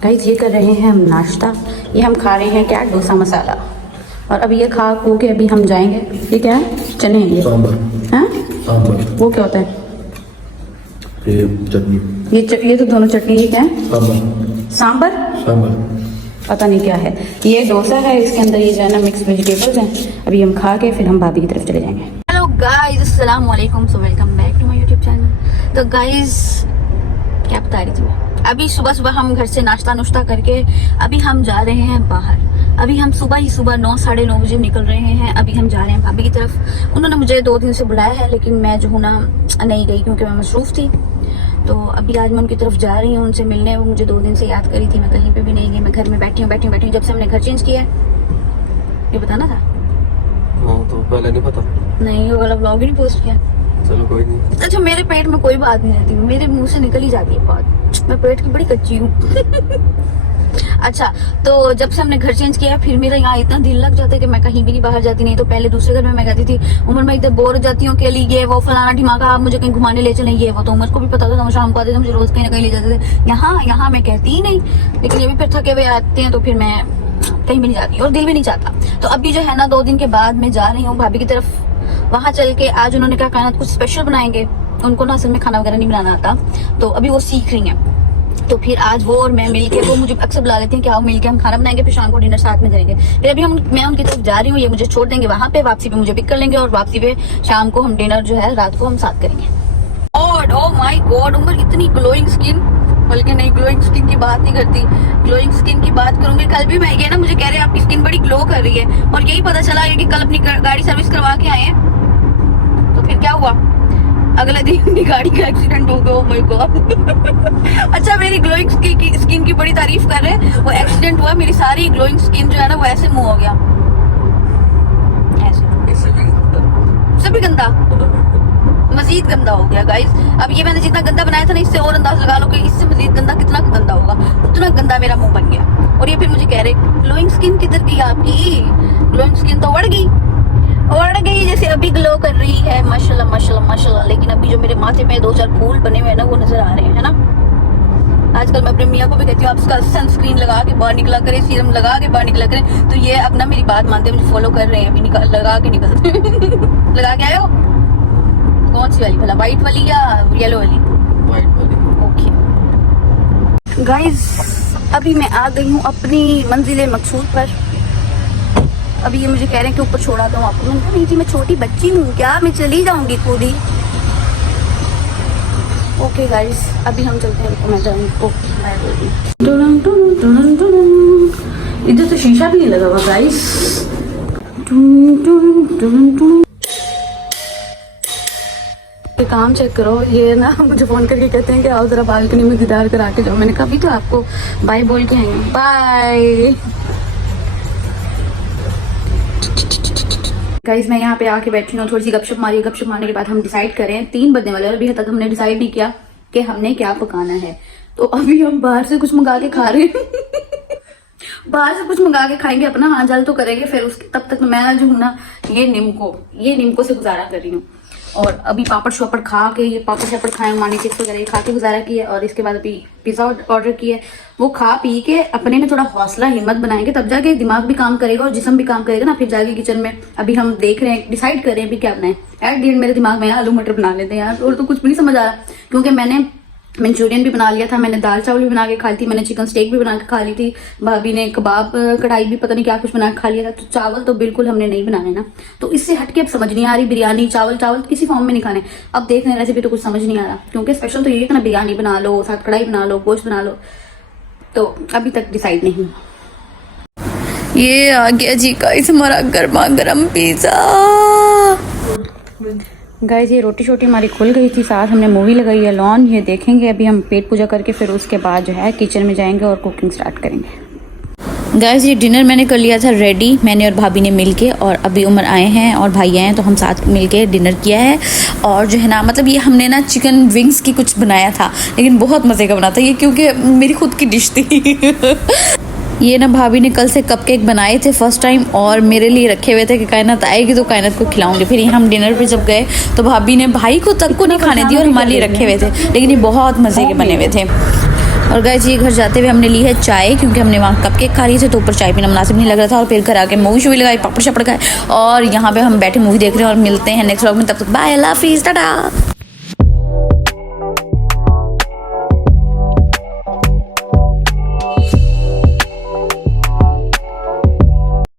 Guys ये कर रहे हैं हम नाश्ता। ये हम खा रहे हैं क्या, डोसा मसाला। और अब ये खा खू के अभी हम जाएंगे। ये क्या है, चने हैं ये? सांबर। हाँ, सांबर। वो क्या होता है? ये चटनी। ये तो दोनों चटनी। ये क्या है? सांबर। सांबर। सांबर पता नहीं क्या है। ये डोसा है, इसके अंदर ये जो है ना मिक्स वेजिटेबल्स हैं। अभी हम खा के फिर हम भाभी की तरफ चले जाएंगे। हेलो गाइस, अस्सलाम वालेकुम, so welcome back to my YouTube channel. तो गाइस क्या बता रही थी मैं, अभी सुबह सुबह हम घर से नाश्ता नुश्ता करके अभी हम जा रहे हैं बाहर। अभी हम सुबह ही 9 साढ़े 9 बजे निकल रहे हैं। अभी हम जा रहे हैं भाभी की तरफ। उन्होंने मुझे 2 दिन से बुलाया है, लेकिन मैं जो हूँ ना नहीं गई क्योंकि मैं मसरूफ़ थी। तो अभी आज मैं उनकी तरफ जा रही हूँ उनसे मिलने। वो मुझे 2 दिन से याद करी थी, मैं कहीं पे भी नहीं गई। मैं घर में बैठी हूँ जब से हमने घर चेंज किया है। ये बताना था? हाँ, तो पहले नहीं पता। नहीं, वो वाला ब्लॉग ही नहीं पोस्ट किया। चलो कोई नहीं। अच्छा, मेरे पेट में कोई बात नहीं रहती, मेरे मुंह से निकल ही जाती है बात। मैं पेट की बड़ी कच्ची हूँ। अच्छा, तो जब से हमने घर चेंज किया फिर मेरा यहाँ इतना दिल लग जाता है कि मैं कहीं भी नहीं बाहर जाती। नहीं तो पहले दूसरे घर में मैं कहती थी, उमर मैं इधर बोर हो जाती हूँ के लिए ये वो फलाना ढिमाका, आप मुझे कहीं घुमाने ले चलें ये वो। तो उमर को भी पता था, हम शाम को आते थे, मुझे रोज कहीं ना कहीं ले जाते थे। यहाँ मैं कहती ही नहीं, लेकिन ये भी फिर थके हुए आते हैं तो फिर मैं कहीं भी नहीं जाती और दिल भी नहीं चाहता। तो अभी जो है ना 2 दिन के बाद मैं जा रही हूँ भाभी की तरफ। वहां चल के आज उन्होंने क्या कहा, कुछ स्पेशल बनाएंगे। उनको ना असल में खाना वगैरह नहीं बनाना आता, तो अभी वो सीख रही हैं। तो फिर आज वो और मैं मिलके, वो मुझे अक्सर बुला लेती हैं कि आओ मिलके हम खाना बनाएंगे, फिर शाम को डिनर साथ में करेंगे। फिर अभी मैं उनकी तरफ जा रही हूँ, ये मुझे छोड़ देंगे वहां पे, वापसी पे मुझे पिक कर लेंगे और वापसी पे शाम को हम डिनर जो है रात को हम साथ करेंगे। और ओ माय गॉड, उमर इतनी ग्लोइंग स्किन, बल्कि नहीं, ग्लोइंग स्किन की बात नहीं करती, ग्लोइंग स्किन की बात करूंगी। कल भी मैं गए ना, मुझे कह रहे हैं आपकी स्किन बड़ी ग्लो कर रही है, और यही पता चला है कि कल अपनी गाड़ी सर्विस करवा के आए हैं। तो फिर क्या हुआ, अगले दिन मेरी गाड़ी का एक्सीडेंट हो गया। Oh my God. अच्छा, मेरी ग्लोइंग स्किन की बड़ी तारीफ कर रहे हैं। वो एक्सीडेंट हुआ, मेरी सारी ग्लोइंग स्किन जो है ना वो ऐसे मुंह हो गया, ऐसे इससे भी गंदा, मजीद गंदा हो गया गाइस। अब ये मैंने जितना गंदा बनाया था ना, इससे और अंदाज लगा लो कि इससे मजीद गंदा कितना गंदा होगा। उतना गंदा मेरा मुंह बन गया। और ये फिर मुझे कह रहे, ग्लोइंग स्किन किधर गई आपकी? ग्लोइंग स्किन तो उड़ गई जैसे अभी ग्लो कर रही है, माशाल्लाह माशाल्लाह माशाल्लाह। लेकिन अभी जो मेरे माथे पे 2-4 फूल बने हुए हैं ना, वो नजर आ रहे हैं, है ना। आजकल मैं अपने मियाँ को भी कहती हूँ, आप इसका सनस्क्रीन लगा के बाहर निकला करें, सीरम लगा के बाहर निकला करें। तो ये अपना मेरी बात मानते, मुझे फॉलो कर रहे हैं, अभी लगा के निकलते। लगा के आए हो? कौन सी वाली भला, व्हाइट वाली या येलो वाली? व्हाइट वाली। ओके गाइस, अभी मैं आ गई हूँ अपनी मंजिल मकसूद पर। अभी ये मुझे कह रहे हैं कि ऊपर छोड़ा दूँ आपको। मैंने कहा नहीं जी, मैं छोटी बच्ची हूँ क्या, मैं चली जाऊंगी खुद ही। ओके गाइस, अभी हम चलते हैं, मैं जाऊंगी। इधर तो शीशा भी नहीं लगा हुआ गाइस। काम चेक करो, ये ना मुझे फोन करके कहते हैं कि आओ जरा बालकनी में दीदार करा के जाओ। मैंने कहा अभी तो आपको बाय बोल के आए हैं, बाय। गाइस, मैं यहाँ पे आके बैठी हूँ, थोड़ी सी गपशप मारी। गपशप मारने के बाद हम डिसाइड करें, 3 बजने वाले और अभी तक हमने डिसाइड नहीं किया कि हमने क्या पकाना है। तो अभी हम बाहर से कुछ मंगा के खा रहे हैं। बाहर से कुछ मंगा के खाएंगे, अपना हाथ जल तो करेंगे। फिर उसके तब तक मैं जो हूँ ना, ये नीमको से गुजारा कर रही हूँ। और अभी पापड़ शापड़ खा के, ये पापड़ शापड़ खाए, मानी चिप्स वगैरह खा के गुजारा किया। और इसके बाद अभी पिज्जा ऑर्डर किया। वो खा पी के अपने में थोड़ा हौसला हिम्मत बनाएंगे, तब जाके दिमाग भी काम करेगा और जिस्म भी काम करेगा ना। फिर जाके किचन में अभी हम देख रहे हैं, डिसाइड कर रहे हैं अभी क्या बनाए। एट द एंड मेरे दिमाग में आलू मटर बना लेते हैं यार, और तो कुछ भी नहीं समझ आ रहा। क्योंकि मैंने मंचूरियन भी बना लिया था, मैंने दाल चावल भी बना के खा ली थी, मैंने चिकन स्टेक भी बना के खा ली थी, भाभी ने कबाब कढ़ाई भी पता नहीं क्या कुछ बना के खा लिया था। तो चावल तो बिल्कुल हमने नहीं बनाने ना। तो इससे हटके अब समझ नहीं आ रही, बिरयानी चावल किसी फॉर्म में नहीं खाने। अब देख रहे हैं रेसिपी, तो कुछ समझ नहीं आ रहा। क्योंकि स्पेशल तो ये है ना, बिरयानी बना लो, साथ कढ़ाई बना लो, गोश्त बना लो। तो अभी तक डिसाइड नहीं। ये आ गया जी गाइस हमारा गर्मा गर्म पिज्जा। गाइस, ये रोटी शोटी हमारी खुल गई थी, साथ हमने मूवी लगाई है लॉन, ये देखेंगे। अभी हम पेट पूजा करके फिर उसके बाद जो है किचन में जाएंगे और कुकिंग स्टार्ट करेंगे। गाइस, ये डिनर मैंने कर लिया था रेडी, मैंने और भाभी ने मिलके। और अभी उमर आए हैं और भाई आए हैं, तो हम साथ मिलके डिनर किया है। और जो है ना, मतलब ये हमने ना चिकन विंग्स की कुछ बनाया था, लेकिन बहुत मज़े का बना था ये, क्योंकि मेरी खुद की डिश थी। ये ना भाभी ने कल से कपकेक बनाए थे फर्स्ट टाइम, और मेरे लिए रखे हुए थे कि कायनात आएगी तो कायनात को खिलाऊंगी। फिर हम डिनर पे जब गए तो भाभी ने भाई को तक को नहीं खाने दिए और हमारे लिए रखे हुए थे, लेकिन ये बहुत मज़े के बने हुए थे। और गाइस ये घर जाते हुए हमने ली है चाय, क्योंकि हमने वहाँ कपकेक खा लिए थे तो ऊपर चाय पीना मुनासिब नहीं लग रहा था। और फिर घर आके मूवी शूवी लगाई, पापड़ शापड़ खाए, और यहाँ पे हम बैठे मूवी देख रहे हैं। और मिलते हैं नेक्स्ट व्लॉग में, तब तक बाय, अल्लाह हाफिज़, टाटा।